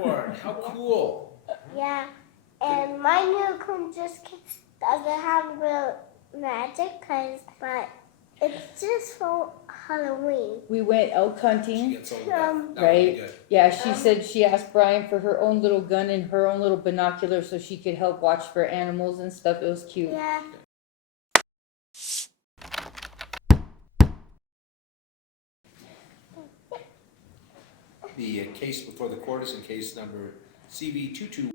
unicorn, how cool. Yeah, and my unicorn just doesn't have real magic, but it's just for Halloween. We went elk She hunting, gets old enough. That right? would be good. Yeah, she said she asked Brian for her own little gun and her own little binocular so she could help watch for animals and stuff. It was cute. Yeah. The case before the court is in case number CV22.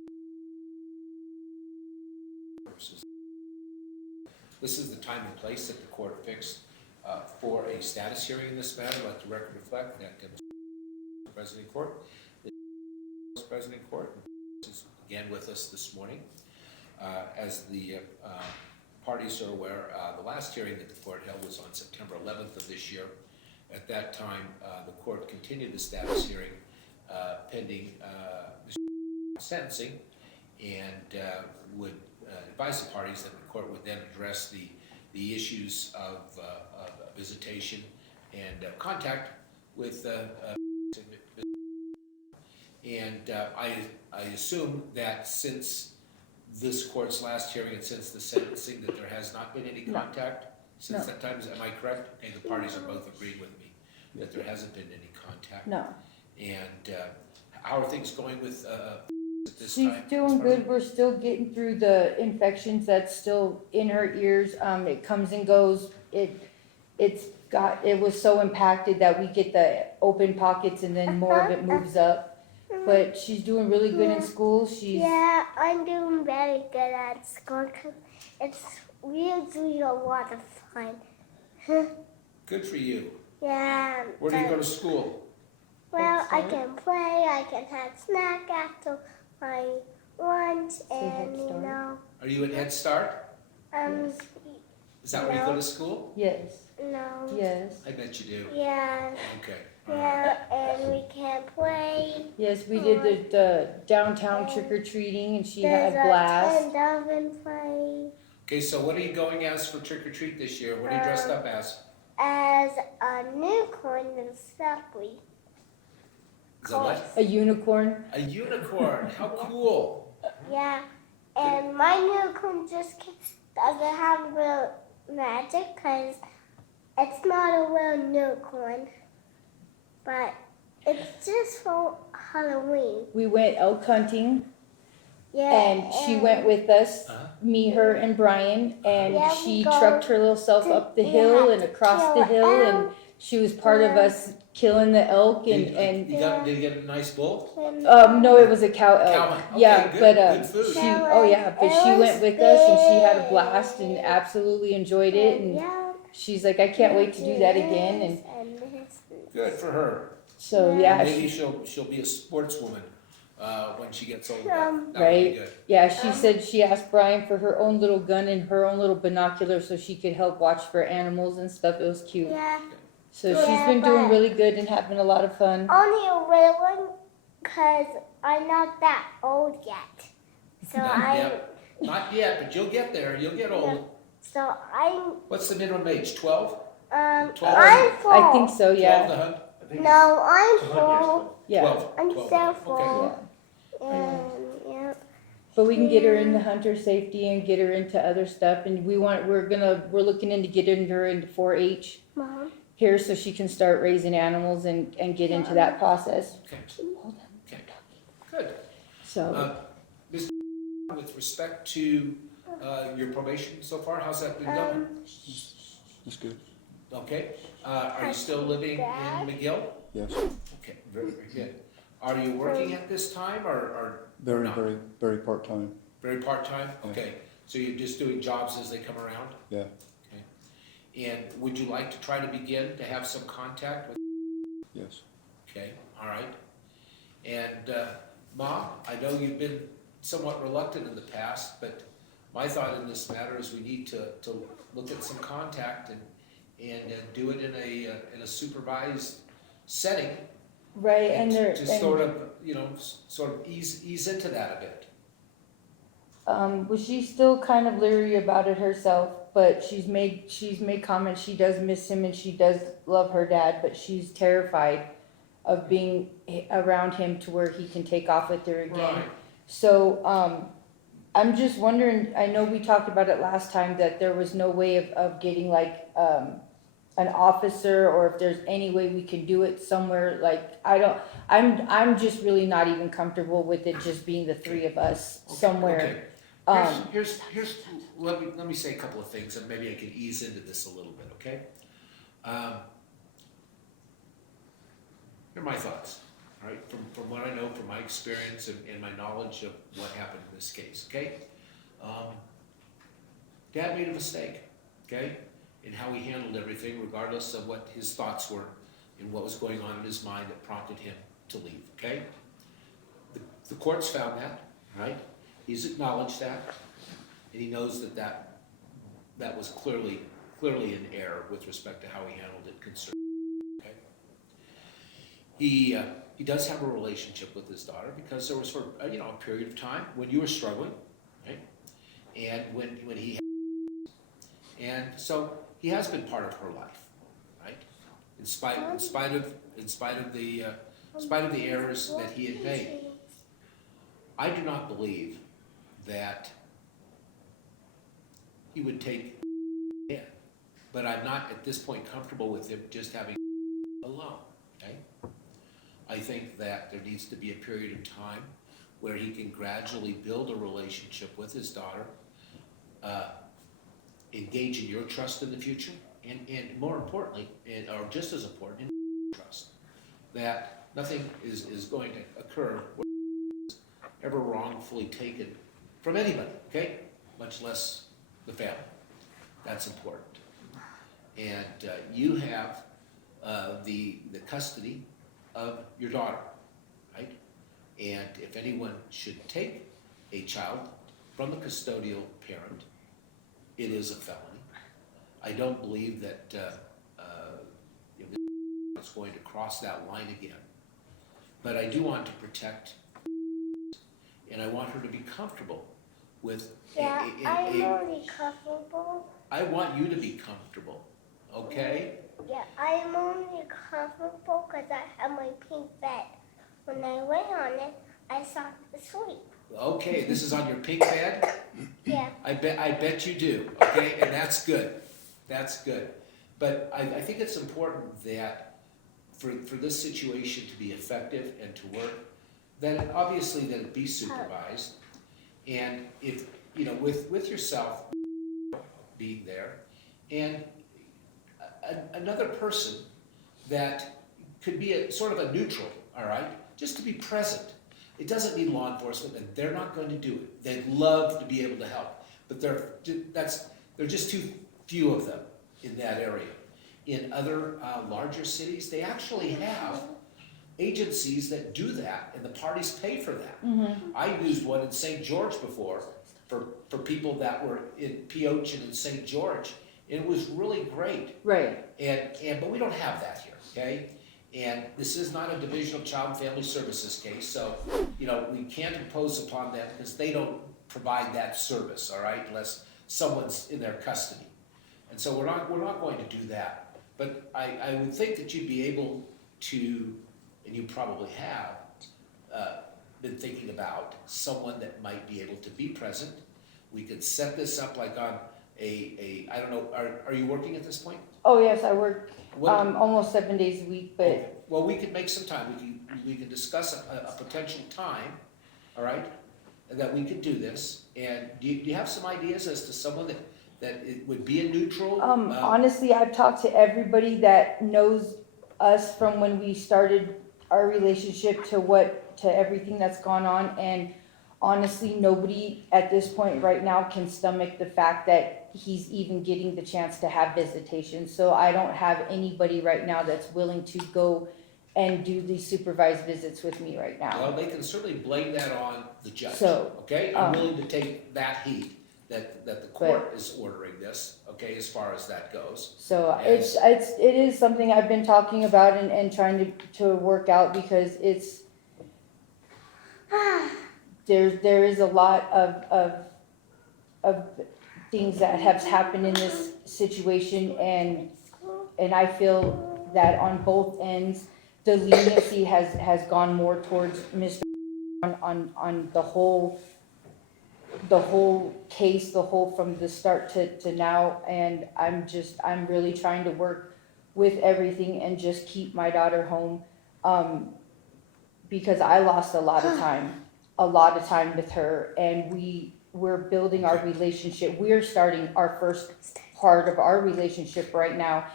This is the time and place that the court fixed for a status hearing in this matter. Let the record reflect that the Presiding Court, the Presiding Court is again with us this morning. As the parties are aware, the last hearing that the court held was on September 11th of this year. At that time, the court continued the status hearing pending sentencing and would advise the parties that the court would then address the issues of visitation and contact with and I assume that since this court's last hearing and since the sentencing that there has not been any contact since that time. Am I correct? Okay, the parties are both agreeing with me that there hasn't been any contact. No. And how are things going with at this She's time? doing good. We're still getting through the infections that's still in her ears. It comes and goes. It was so impacted that we get the open pockets and then more of it moves up. But she's doing really good in school. Yeah, I'm doing very good at school because it's really a lot of fun. Good for you. Yeah. Where do you go to school? Well, I can play, I can have snack after my lunch, and Are you at Head Start? Is that where you go to school? Yes. No. Yes. I bet you do. Yeah. Okay. Yeah, and we can play. Yes, we did the downtown trick-or-treating and she had a blast. There's a play. Okay, so what are you going as for trick-or-treat this year? What are you dressed up as? As a unicorn and Snuffy. Is that what? A unicorn. A unicorn, how cool. Yeah, and my unicorn just doesn't have real magic because it's not a real unicorn, but it's just for Halloween. We went elk hunting. Yeah, and she went with us, me, her, and Brian, and she trucked her little self up the hill and across the hill, and she was part of us killing the elk. Did you get a nice bull? No, it was a cow elk. Okay, Yeah, good, but good food. she went with us and she had a blast and absolutely enjoyed it, and she's like, I can't wait to do that again, and Good for her. so yeah, Maybe she'll be a sportswoman when she gets older. That would be right? good. Yeah, she said she asked Brian for her own little gun and her own little binocular so she could help watch for animals and stuff. It was cute. Yeah. So she's been doing really good and having a lot of fun. Only a little one, because I'm not that old yet. So Not yet, but you'll get there. You'll get old. So I'm. What's the minimum age? 12? 12? I'm full. I think so, 12 yeah. to hunt? I think No, I'm full. Yeah. 12. I'm 12. so Okay. full. And yeah. But we can get her into hunter safety and get her into other stuff, and we're looking into getting her into 4-H Mom. here so she can start raising animals and get into that process. Okay. Hold on. Okay. Good. So Mr. With respect to your probation so far, how's that been going? That's good. Okay. Are you still living in McGill? Yes. Okay, very, very good. Are you working at this time or Very, not? very part-time. Very part-time? Yeah. Okay. So you're just doing jobs as they come around? Yeah. Okay. And would you like to try to begin to have some contact with? Yes. Okay, all right. And Mom, I know you've been somewhat reluctant in the past, but my thought in this matter is we need to look at some contact and do it in a supervised setting. right, and sort of ease into that a bit. well, she's still kind of leery about it herself, but she's made comments. She does miss him and she does love her dad, but she's terrified of being around him to where he can take off with her again. Right. So, I'm just wondering, I know we talked about it last time, that there was no way of getting like, an officer, or if there's any way we can do it somewhere, like, I'm just really not even comfortable with it just being the three of us somewhere. Okay. Here's, let me say a couple of things, and maybe I can ease into this a little bit, okay? Here are my thoughts, all right, from what I know, from my experience and my knowledge of what happened in this case, okay? Dad made a mistake, okay, in how he handled everything, regardless of what his thoughts were and what was going on in his mind that prompted him to leave, okay? The court's found that, right? He's acknowledged that, and he knows that was clearly an error with respect to how he handled it concerning, okay? He does have a relationship with his daughter because there was for a period of time when you were struggling, right? And when he, and so he has been part of her life, right? In spite of the errors that he had made. I do not believe that he would take in, but I'm not at this point comfortable with him just having alone, okay? I think that there needs to be a period of time where he can gradually build a relationship with his daughter, engage in your trust in the future, and more importantly, or just as important, in trust, that nothing is going to occur ever wrongfully taken from anybody, okay? Much less the family. That's important. And you have the custody of your daughter, right? And if anyone should take a child from the custodial parent, it is a felony. I don't believe that it's going to cross that line again. But I do want to protect, and I want her to be comfortable with Yeah, I'm only comfortable. I want you to be comfortable, okay? Yeah, I'm only comfortable because I have my pink bed. When I lay on it, I start to sleep. Okay, this is on your pink bed? Yeah. I bet you do, okay? And that's good. That's good. But I think it's important that for this situation to be effective and to work, that obviously that it be supervised. And if, with yourself being there, and another person that could be a sort of a neutral, all right? Just to be present. It doesn't mean law enforcement, and they're not going to do it. They'd love to be able to help, but there are just too few of them in that area. In other larger cities, they actually have agencies that do that, and the parties pay for that. Mm-hmm. I used one in St. George before for people that were in Pioche and in St. George, and it was really great. Right. But we don't have that here, okay? And this is not a Division of Child and Family Services case, so, we can't impose upon them because they don't provide that service, all right, unless someone's in their custody. And so we're not going to do that. But I would think that you'd be able to, and you probably have, been thinking about someone that might be able to be present. We could set this up like on I don't know, are you working at this point? Oh, yes, I work What- almost 7 days a week, but Okay. Well, we could make some time, we can discuss a potential time, all right, that we could do this. And do you have some ideas as to someone that it would be a neutral? honestly, I've talked to everybody that knows us from when we started our relationship to everything that's gone on, and honestly, nobody at this point right now can stomach the fact that he's even getting the chance to have visitation. So I don't have anybody right now that's willing to go and do these supervised visits with me right now. Well, they can certainly blame that on the judge, So, okay? I'm willing to take that heat, that the court is ordering this, okay, as far as that goes. So Yes. it is something I've been talking about and trying to work out, because it's, there is a lot of things that have happened in this situation, and I feel that on both ends the leniency has gone more towards Mr. on the whole case, from the start to now, and I'm really trying to work with everything and just keep my daughter home, because I lost a lot of time with her, and we're building our relationship. We're starting our first part of our relationship right now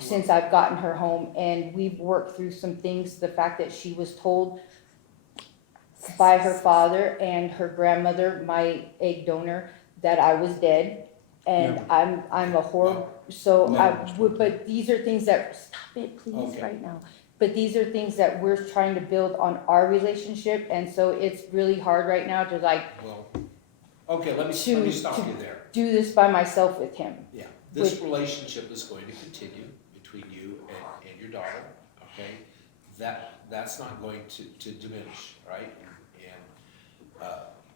since I've gotten her home, and we've worked through some things. The fact that she was told by her father and her grandmother, my egg donor, that I was dead, and I'm a horrible. So but these are things that, stop it please right now. But these are things that we're trying to build on our relationship, and so it's really hard right now to Well, okay, let me stop you there. do this by myself with him. Yeah, this relationship is going to continue between you and your daughter, okay? That's not going to diminish, right? And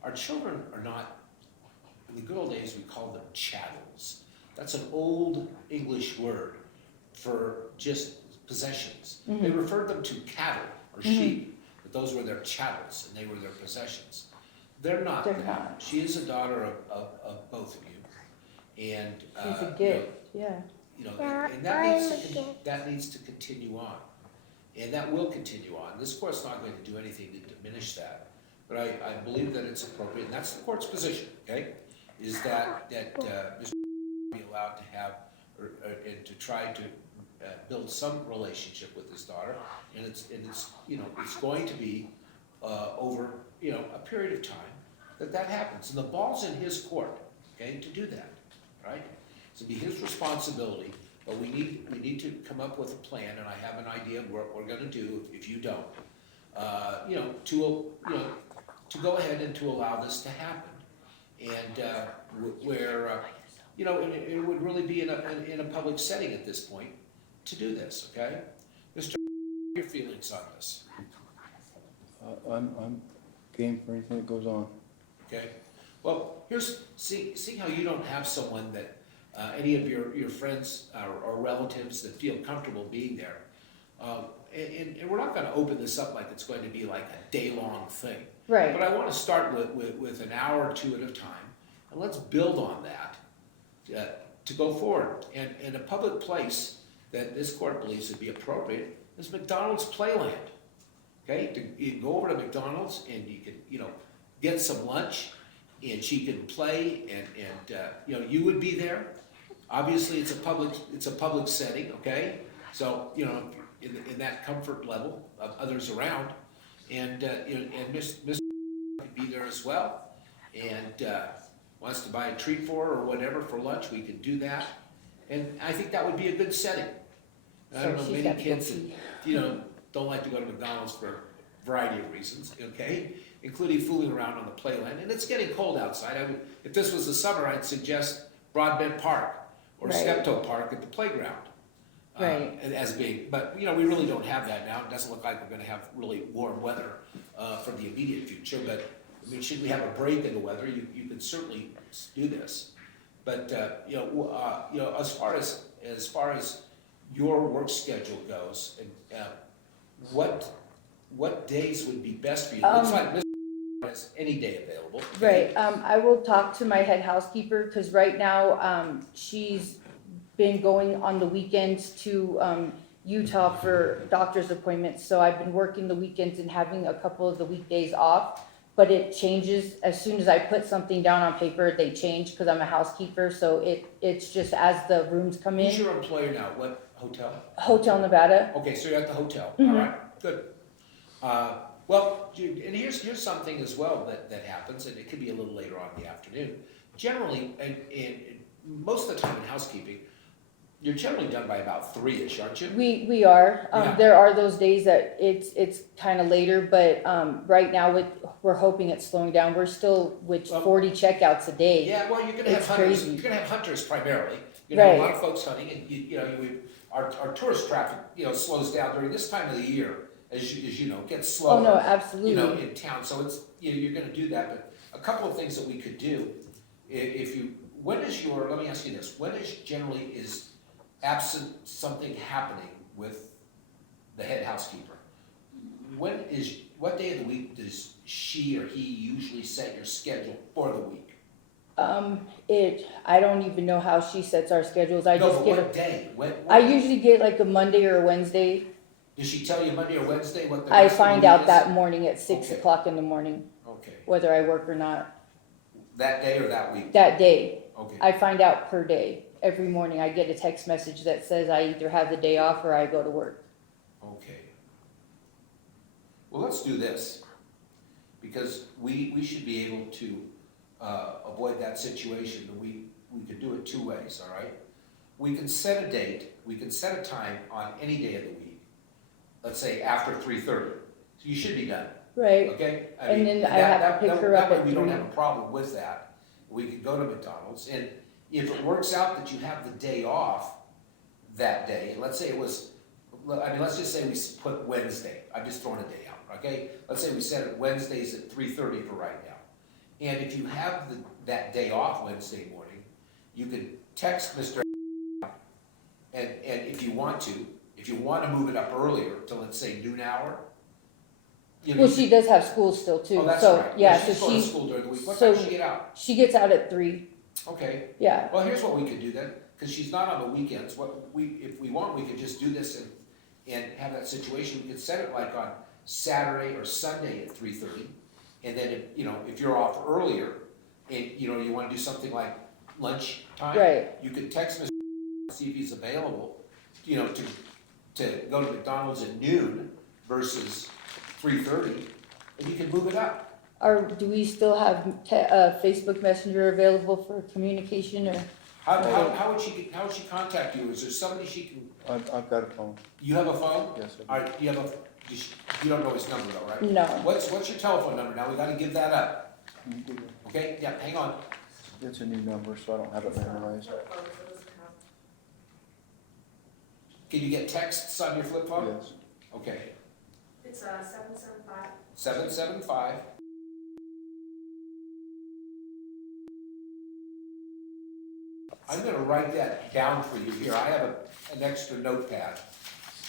our children are not, in the good old days, we called them chattels. That's an old English word for just possessions. Mm-hmm. They referred them to cattle or sheep, but those were their chattels and they were their possessions. They're not. She is a daughter of both of you, and She's a gift, yeah. You know, and that needs to continue on, and that will continue on. This court's not going to do anything to diminish that, but I believe that it's appropriate, and that's the court's position. Okay, is that Mr. be allowed to have and to try to build some relationship with his daughter, and it's it's going to be over a period of time that happens, and the ball's in his court, okay, to do that, right? It's to be his responsibility, but we need to come up with a plan, and I have an idea of what we're going to do if you don't, to go ahead and to allow this to happen, and where it would really be in a public setting at this point to do this, okay? Mr. Your feelings on this? I'm game for anything that goes on. Okay. Well, see how you don't have someone that any of your friends or relatives that feel comfortable being there, and we're not going to open this up like it's going to be like a day-long thing. Right. But I want to start with an hour or two at a time, and let's build on that to go forward. And a public place that this court believes would be appropriate is McDonald's Playland. Okay, you can go over to McDonald's and you can get some lunch, and she can play, and you would be there. Obviously, it's a public setting. Okay, so in that comfort level of others around, and Miss could be there as well, and wants to buy a treat for her or whatever for lunch, we can do that, and I think that would be a good setting. I don't know, many kids that don't like to go to McDonald's for a variety of reasons, okay, including fooling around on the playland, and it's getting cold outside. If this was the summer, I'd suggest Broadbent Park or Steptoe Park at the playground. Right. As being, but we really don't have that now. It doesn't look like we're going to have really warm weather for the immediate future. But I mean, should we have a break in the weather, you could certainly do this. But as far as your work schedule goes, and what days would be best for you? It looks like Ms. has any day available. Right. I will talk to my head housekeeper, because right now she's been going on the weekends to Utah for doctor's appointments. So I've been working the weekends and having a couple of the weekdays off. But it changes as soon as I put something down on paper. They change because I'm a housekeeper. So it's just as the rooms come in. Who's your employer now? What hotel? Hotel Nevada. Okay, so you're at the hotel. Mm-hmm. All right, good. Well, and here's something as well that happens, and it could be a little later on in the afternoon. Generally, and most of the time in housekeeping, you're generally done by about 3-ish, aren't you? We are. Yeah. There are those days that it's kind of later, but right now we're hoping it's slowing down. We're still with 40 checkouts a day. Yeah, well, you're going to have hunters. Crazy. You're going to have hunters primarily. Right. A lot of folks hunting, and our tourist traffic slows down during this time of the year, as you know, gets slower. Oh no, absolutely. In town, so it's you're going to do that. But a couple of things that we could do, let me ask you this: when is absent something happening with the head housekeeper? what day of the week does she or he usually set your schedule for the week? I don't even know how she sets our schedules. I No, just but get what day? I usually get like a Monday or a Wednesday. Does she tell you Monday or Wednesday what the I rest of the find week out is? that morning at 6 Okay. o'clock in the morning, Okay, whether I work or not. that day or that week? That day, Okay, I find out per day. Every morning I get a text message that says I either have the day off or I go to work. okay. Well, let's do this, because we should be able to avoid that situation, and we could do it two ways, all right? We can set a date, we can set a time on any day of the week, let's say after 3:30. So you should be done, Right. okay? And then I have to pick her up That way at we don't 3. have a problem with that. We could go to McDonald's, and if it works out that you have the day off that day, and let's say it was, let's just say we put Wednesday, I'm just throwing a day out, okay? Let's say we set it Wednesdays at 3:30 for right now. And if you have that day off Wednesday morning, you can text Mr. and if you want to move it up earlier to, let's say, noon hour. You know, Well, she does have school still too. Oh, that's so right. yeah, She's so going to school during the week. What so time does she get out? she gets out at 3. Okay. Yeah. Well, here's what we could do then, because she's not on the weekends. If we want, we could just do this and have that situation. We could set it like on Saturday or Sunday at 3:30, and then if you're off earlier, and you want to do something like lunch time, Right. you could text Mr. see if he's available, to go to McDonald's at noon versus 3:30, and you can move it up. Do we still have Facebook Messenger available for communication or? How would she contact you? Is there somebody she can? I've got a phone. You have a phone? Yes, I do. All right, you don't know his number though, right? No. What's your telephone number now? We gotta give that up. Okay, yeah, hang on. It's a new number, so I don't have it memorized. Can you get texts on your flip phone? Yes. Okay. It's 775. 775. I'm gonna write that down for you here. I have an extra notepad,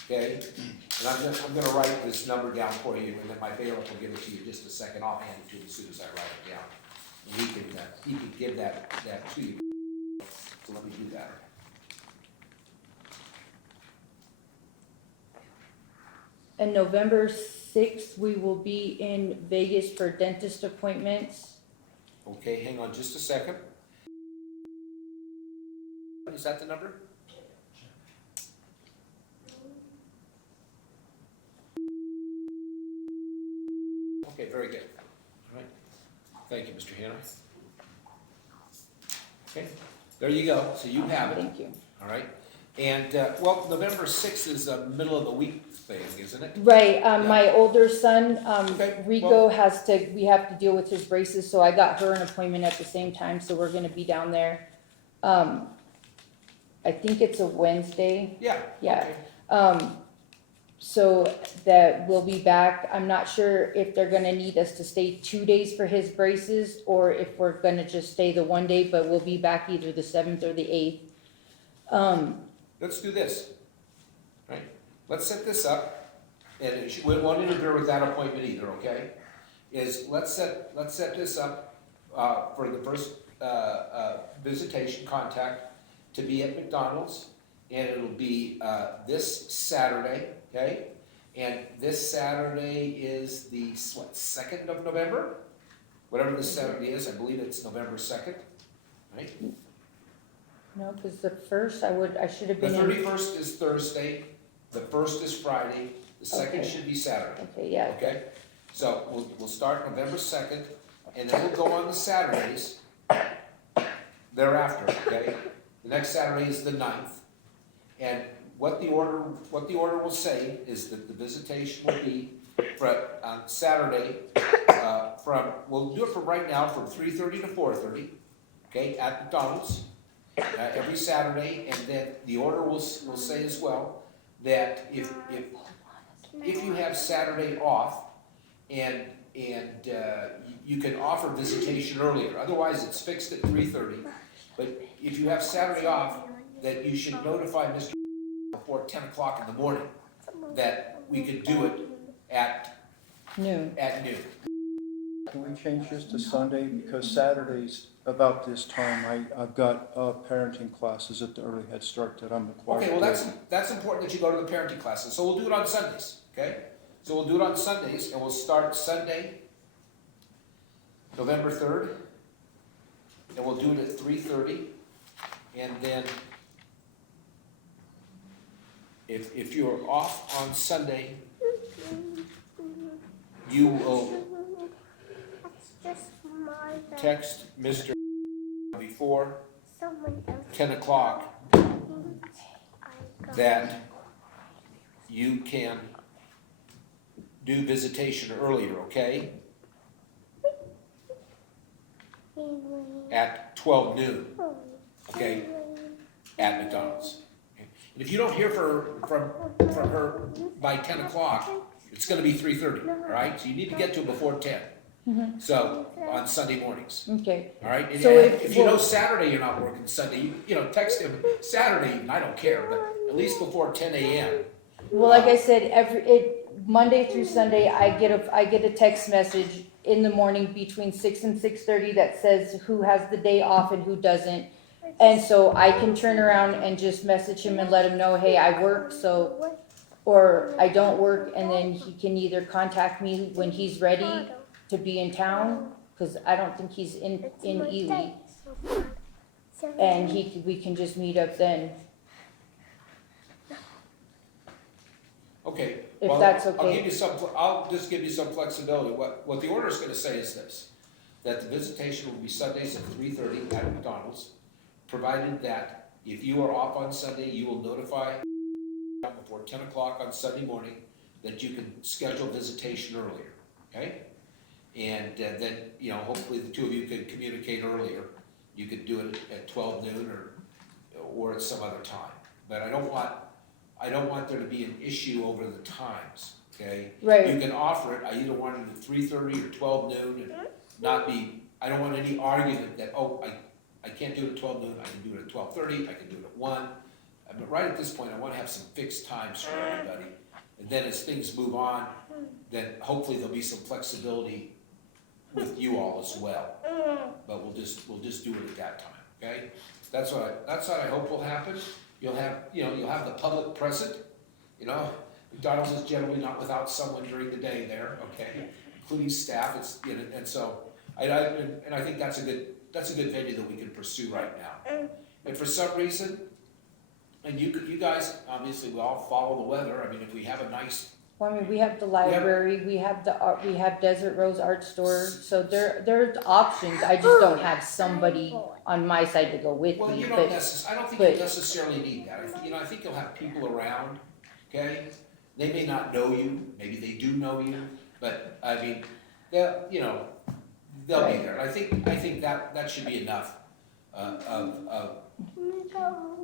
okay? And I'm gonna write this number down for you, and then my bailiff will give it to you in just a second. I'll hand it to him as soon as I write it down. And he can give that to you. So let me do that. And November 6th, we will be in Vegas for dentist appointments. Okay, hang on just a second. Is that the number? Okay, very good. All right. Thank you, Mr. Hannah. Okay, there you go. So you have it. Thank you. All right. And, well, November 6th is a middle of the week thing, isn't it? Right, Yeah. my older son, Okay, Rico well- we have to deal with his braces, so I got her an appointment at the same time, so we're gonna be down there. I think it's a Wednesday, Yeah. Yeah. Okay. so that we'll be back. I'm not sure if they're gonna need us to stay 2 days for his braces, or if we're gonna just stay the 1 day, but we'll be back either the 7th or the 8th. Let's do this, right? Let's set this up, and we won't interfere with that appointment either, okay? Let's set this up, for the first, visitation contact to be at McDonald's, and it'll be, this Saturday, okay? And this Saturday is the, 2nd of November? Whatever this Saturday is, I believe it's November 2nd, right? No, cause the 1st, I should have The been in. 31st is Thursday, the 1st is Friday, the 2nd Okay. should be Saturday, Okay, yeah, okay? So we'll start November 2nd, and then we'll go on the Saturdays thereafter, okay? The next Saturday is the 9th, and what the order will say is that the visitation will be on Saturday, we'll do it for right now from 3:30 to 4:30, okay, at McDonald's. Every Saturday, and then the order will say as well that if you have Saturday off and you can offer visitation earlier, otherwise it's fixed at 3:30. But if you have Saturday off, that you should notify Mr. before 10 o'clock in the morning that we could do it at Noon. noon. Can we change this to Sunday? Because Saturdays, about this time, I've got parenting classes at the early head start that I'm required Okay, to well, do. that's important that you go to the parenting classes, so we'll do it on Sundays, okay? So we'll do it on Sundays, and we'll start Sunday, November 3rd, and we'll do it at 3:30, and then if you're off on Sunday, you will That's just my bed. text Mr. before Someone else. 10 o'clock I got that you can do visitation earlier, okay? At 12 noon, okay, at McDonald's. And if you don't hear from her by 10 o'clock, it's gonna be 3:30, all right? So you need to get to it before 10. So, on Sunday mornings, Okay. all right? And So if you know Saturday you're not working Sunday, you know, text him Saturday, even, I don't care, but at least before 10 a.m. Well, like I said, Monday through Sunday, I get a text message in the morning between 6 and 6:30 that says who has the day off and who doesn't. And so I can turn around and just message him and let him know, hey, I work, so, or I don't work, and then he can either contact me when he's ready to be in town, because I don't think he's in Ely, and we can just meet up then, Okay. if well, that's I'll okay. just give you some flexibility. What the order is gonna say is this, that the visitation will be Sundays at 3:30 at McDonald's, provided that if you are off on Sunday, you will notify before 10 o'clock on Sunday morning that you can schedule visitation earlier, okay? And then, you know, hopefully the two of you could communicate earlier. You could do it at 12 noon or at some other time. But I don't want there to be an issue over the times, okay? Right. You can offer it, I either want it at 3:30 or 12 noon and not be, I don't want any argument that, oh, I can't do it at 12 noon, I can do it at 12:30, I can do it at 1. But right at this point, I want to have some fixed times for everybody. And then as things move on, then hopefully there'll be some flexibility with you all as well. But we'll just do it at that time, okay? That's what I hope will happen. You'll have the public present, you know. McDonald's is generally not without someone during the day there, okay, including staff. It's, you know, and so I think that's a good venue that we can pursue right now. And for some reason, and you guys obviously will all follow the weather. I mean, if we have a nice, Well, I mean, we have the library, we have Desert Rose Art Store, so there's options, I just don't have somebody on my side to go with well, me, you don't but, I don't think but- you necessarily need that. I think you'll have people around, okay? They may not know you, maybe they do know you, but I mean, they'll be Right. there. And I think that should be enough of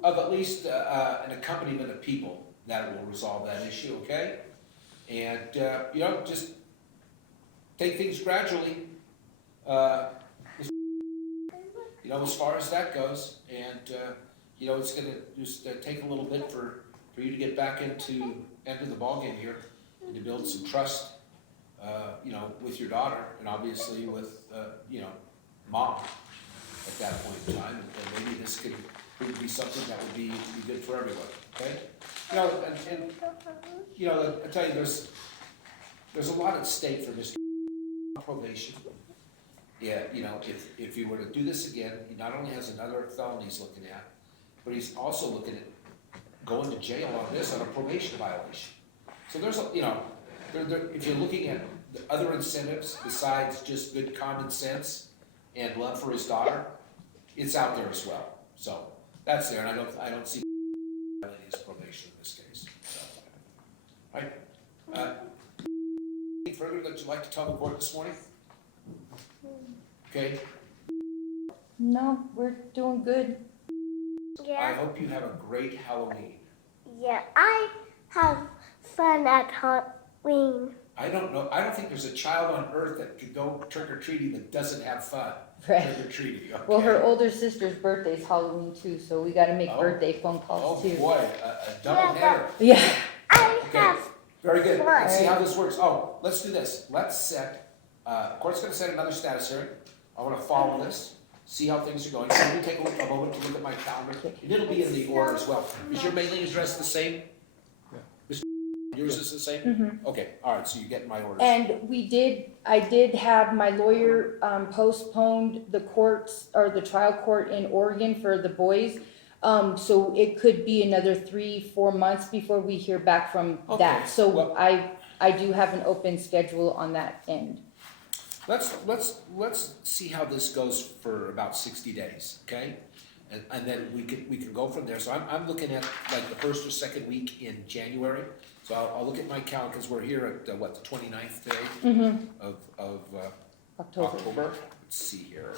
at least an accompaniment of people that will resolve that issue, okay? And, just take things gradually, as far as that goes. And, it's gonna just take a little bit for you to get back into the ballgame here and to build some trust, with your daughter and obviously with, mom at that point in time. And maybe this could be something that would be good for everyone, okay? I tell you, there's a lot at stake for Mr. Probation. Yeah, if you were to do this again, he not only has another felony he's looking at, but he's also looking at going to jail on this, on a probation violation. So there's if you're looking at the other incentives besides just good common sense and love for his daughter, it's out there as well. So that's there, and I don't see his probation in this case. So, all right. Anything further that you'd like to tell the court this morning? Okay. no, we're doing good. I Yeah, hope you have a great Halloween. yeah, I have fun at Halloween. I don't think there's a child on earth that could go trick-or-treating that doesn't have fun Right. trick-or-treating, okay? Well, her older sister's birthday's Halloween too, so we gotta make Oh. birthday phone calls Oh, too. boy, a double Yeah, header. Yeah, I Okay. have Very good. Why? Let's see how this works. Oh, let's do this. Let's set, court's gonna set another status hearing. I wanna follow this, see how things are going. So let me take a moment to look at my calendar, and it'll be in the order as well. Is your mailing address the same? Yeah. Mr. Yours is the same? Mhm. Okay, all right, so you get my orders. And I did have my lawyer postponed the courts, or the trial court in Oregon for the boys. So it could be another 3-4 months before we hear back from Okay, that. So well- I do have an open schedule on that end. Let's see how this goes for about 60 days, okay? And then we can go from there. So I'm looking at like the first or second week in January. So I'll look at my calendar, because we're here at, what, the 29th today Mm-hmm. of October. October? Let's see here.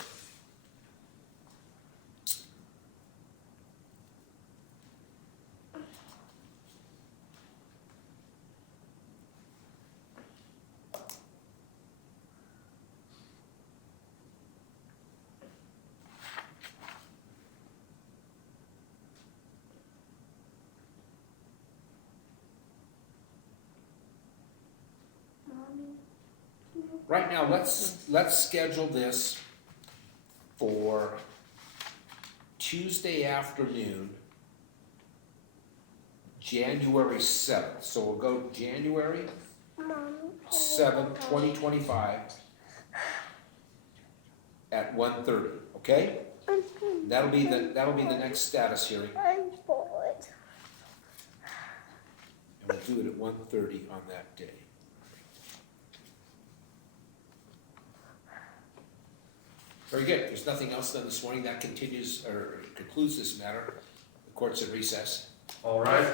Right now, let's schedule this for Tuesday afternoon, January 7th. So we'll go January Mommy. 7th, 2025 at 1:30, okay? That'll be the next status hearing, I'm bored. and we'll do it at 1:30 on that day. Very good. There's nothing else done this morning. That continues or concludes this matter. The court's in recess. All right.